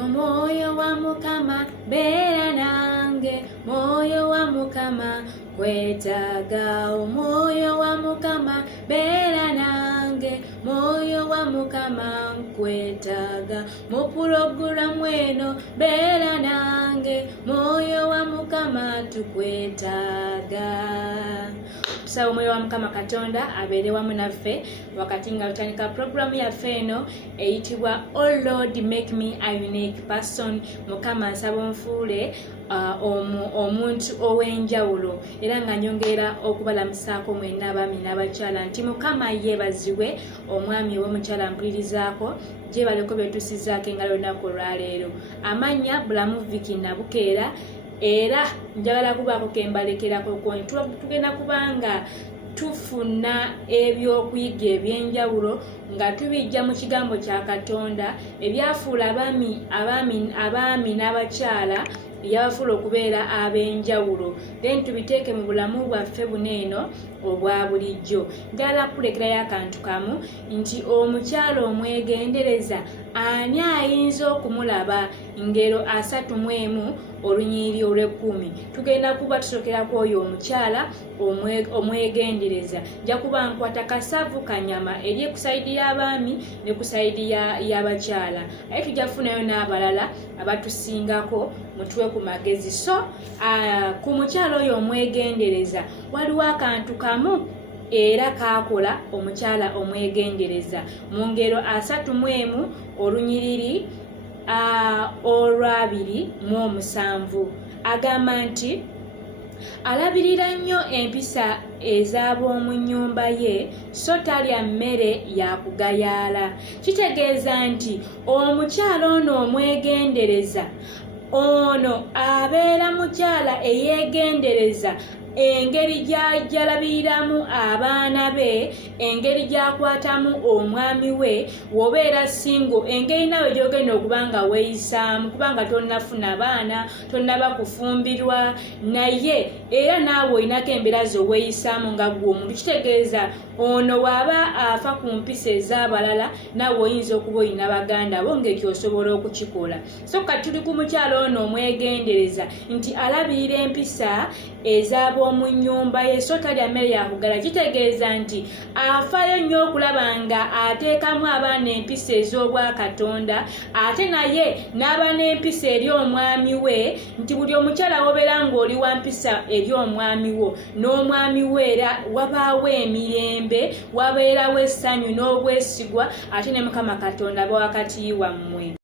Omwoyo wa Mukama beera nange, mwoyo wa Mukama kwetaaga. Omwoyo wa Mukama beera nange, mwoyo wa Mukama kwetaaga. Mu pulogulamu eno beera nange, mwoyo wa Mukama tukwetaaga. Tusaba omwoyo wa Mukama Katonda abeere wamu naffe wakati nga tutandika pulogulamu yaffe eno eyitibwa Oh Lord make me a unique person. Mukama nsaba onfuule omuntu ow'enjawulo, era nga nyongera okubalamusaako mwenna abaami n'abakyala nti Mukama yeebazibwe. Omwami w'omukyala mpulirizaako gye baleko betusizaako engalo lunaku olwaleero. Amannya Bulamu Biki Nabukeera, era njagala kubaako kembalekerako tugenda kubanga tufuna ebyokuyiga eby'enjawulo nga tubijja mu kigambo kya Katonda ebyafuula abaami n'abakyala yabafuula okubeera ab'enjawulo, then tubiteeke mu bulamu bwaffe buneeno obwa bulijjo. Njagala kulekerayo akantu kamu nti omukyala omwegendereza ani ayinza okumulaba? Ngero 31 olunyiriri olw'10. Tugenda kuba tusokerako oyo omukyala omwegendereza. Nja kuba nkwata kasavu kanyama eri ku sayidi y'abaami ne ku sayidi y'abakyala, aye tujja kufunayo n'abalala abatusingako mutuwe ku magezi. So ku mukyala oyo omwegendereza waliwo akantu kamu era kakola omukyala omwegendereza. Mu ngero 31 olunyiriri olw'27 agamba nti alabirira nnyo empisa ez'ab'omu nnyumba ye, so talya mmere ya kugayaala. Kitegeeza nti omukyala ono omwegendereza ono abeera mukyala eyeegendereza engeri gy'alabiriramu abaana be, engeri gy'akwatamu omwami we. Wobeera singo, engeri nawe gy'ogenda okuba nga weeyisaamu, kubanga tonnafuna baana, tonnaba kufumbirwa, naye era naawe olinako embeera z'oweeyisaamu nga gwe omuntu. Kitegeeza ono waaba afa ku mpisa ez'abalala, naawe oyinza okuba olina baganda bo ng'ekyo osobola okukikola. So kati tuli ku mukyala ono omwegendereza nti alabirira empisa ez'ab'omu nnyumba ye, so talya mmere ya kugala. Kitegeeza nti afaayo nnyo okulaba nga ateekamu abaana empisa ez'obwakatonda, ate naye n'aba n'empisa eri omwami we, nti buli omukyala wobeera ng'oli wa mpisa eri omwami wo n'omwami we, era wabaawo emirembe, wabeerawo essanyu n'obwesigwa, ate ne Mukama Katonda aba wakati wammwe.